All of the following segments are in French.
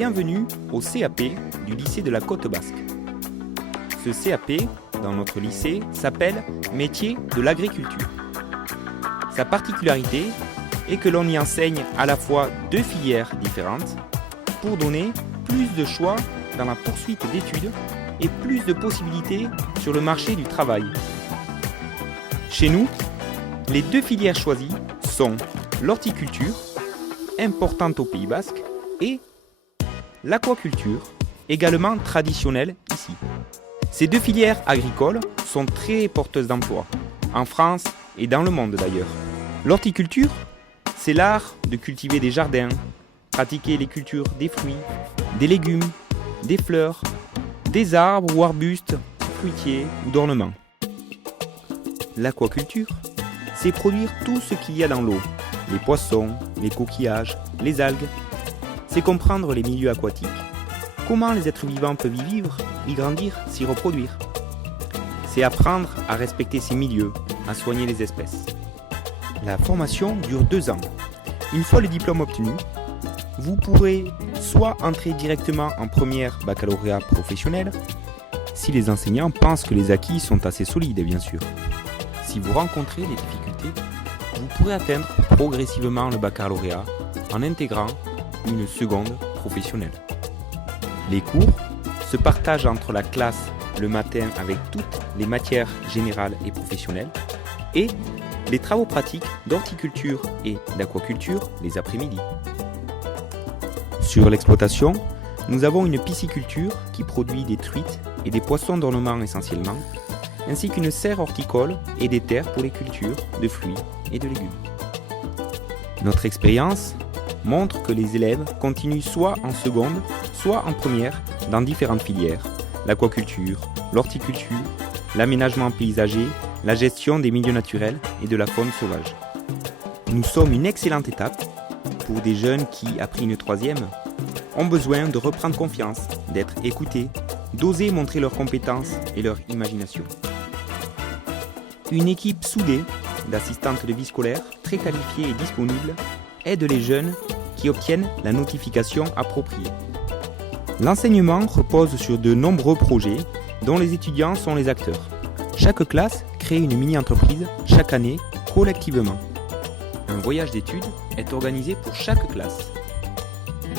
Bienvenue au CAP du lycée de la Côte Basque. Ce CAP, dans notre lycée, s'appelle Métier de l'agriculture. Sa particularité est que l'on y enseigne à la fois deux filières différentes pour donner plus de choix dans la poursuite d'études et plus de possibilités sur le marché du travail. Chez nous, les deux filières choisies sont l'horticulture, importante au Pays Basque, et l'aquaculture, également traditionnelle ici. Ces deux filières agricoles sont très porteuses d'emplois, en France et dans le monde d'ailleurs. L'horticulture, c'est l'art de cultiver des jardins, pratiquer les cultures des fruits, des légumes, des fleurs, des arbres ou arbustes, fruitiers ou d'ornements. L'aquaculture, c'est produire tout ce qu'il y a dans l'eau, les poissons, les coquillages, les algues. C'est comprendre les milieux aquatiques, comment les êtres vivants peuvent y vivre, y grandir, s'y reproduire. C'est apprendre à respecter ces milieux, à soigner les espèces. La formation dure 2 ans. Une fois le diplôme obtenu, vous pourrez soit entrer directement en première baccalauréat professionnel, si les enseignants pensent que les acquis sont assez solides, bien sûr. Si vous rencontrez des difficultés, vous pourrez atteindre progressivement le baccalauréat en intégrant une seconde professionnelle. Les cours se partagent entre la classe le matin avec toutes les matières générales et professionnelles et les travaux pratiques d'horticulture et d'aquaculture les après-midi. Sur l'exploitation, nous avons une pisciculture qui produit des truites et des poissons d'ornement essentiellement, ainsi qu'une serre horticole et des terres pour les cultures de fruits et de légumes. Notre expérience montre que les élèves continuent soit en seconde, soit en première dans différentes filières, l'aquaculture, l'horticulture, l'aménagement paysager, la gestion des milieux naturels et de la faune sauvage. Nous sommes une excellente étape pour des jeunes qui, après une troisième, ont besoin de reprendre confiance, d'être écoutés, d'oser montrer leurs compétences et leur imagination. Une équipe soudée d'assistantes de vie scolaire, très qualifiées et disponibles, aide les jeunes qui obtiennent la notification appropriée. L'enseignement repose sur de nombreux projets dont les étudiants sont les acteurs. Chaque classe crée une mini-entreprise chaque année collectivement. Un voyage d'études est organisé pour chaque classe.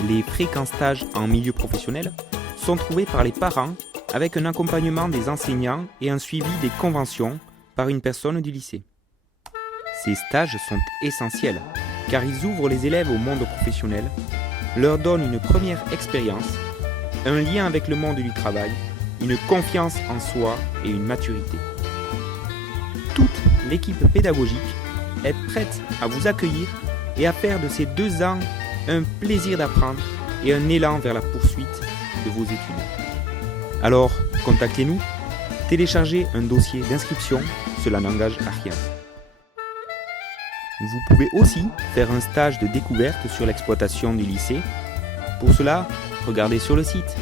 Les fréquents stages en milieu professionnel sont trouvés par les parents avec un accompagnement des enseignants et un suivi des conventions par une personne du lycée. Ces stages sont essentiels car ils ouvrent les élèves au monde professionnel, leur donnent une première expérience, un lien avec le monde du travail, une confiance en soi et une maturité. Toute l'équipe pédagogique est prête à vous accueillir et à faire de ces 2 ans un plaisir d'apprendre et un élan vers la poursuite de vos études. Alors, contactez-nous, téléchargez un dossier d'inscription, cela n'engage à rien. Vous pouvez aussi faire un stage de découverte sur l'exploitation du lycée. Pour cela, regardez sur le site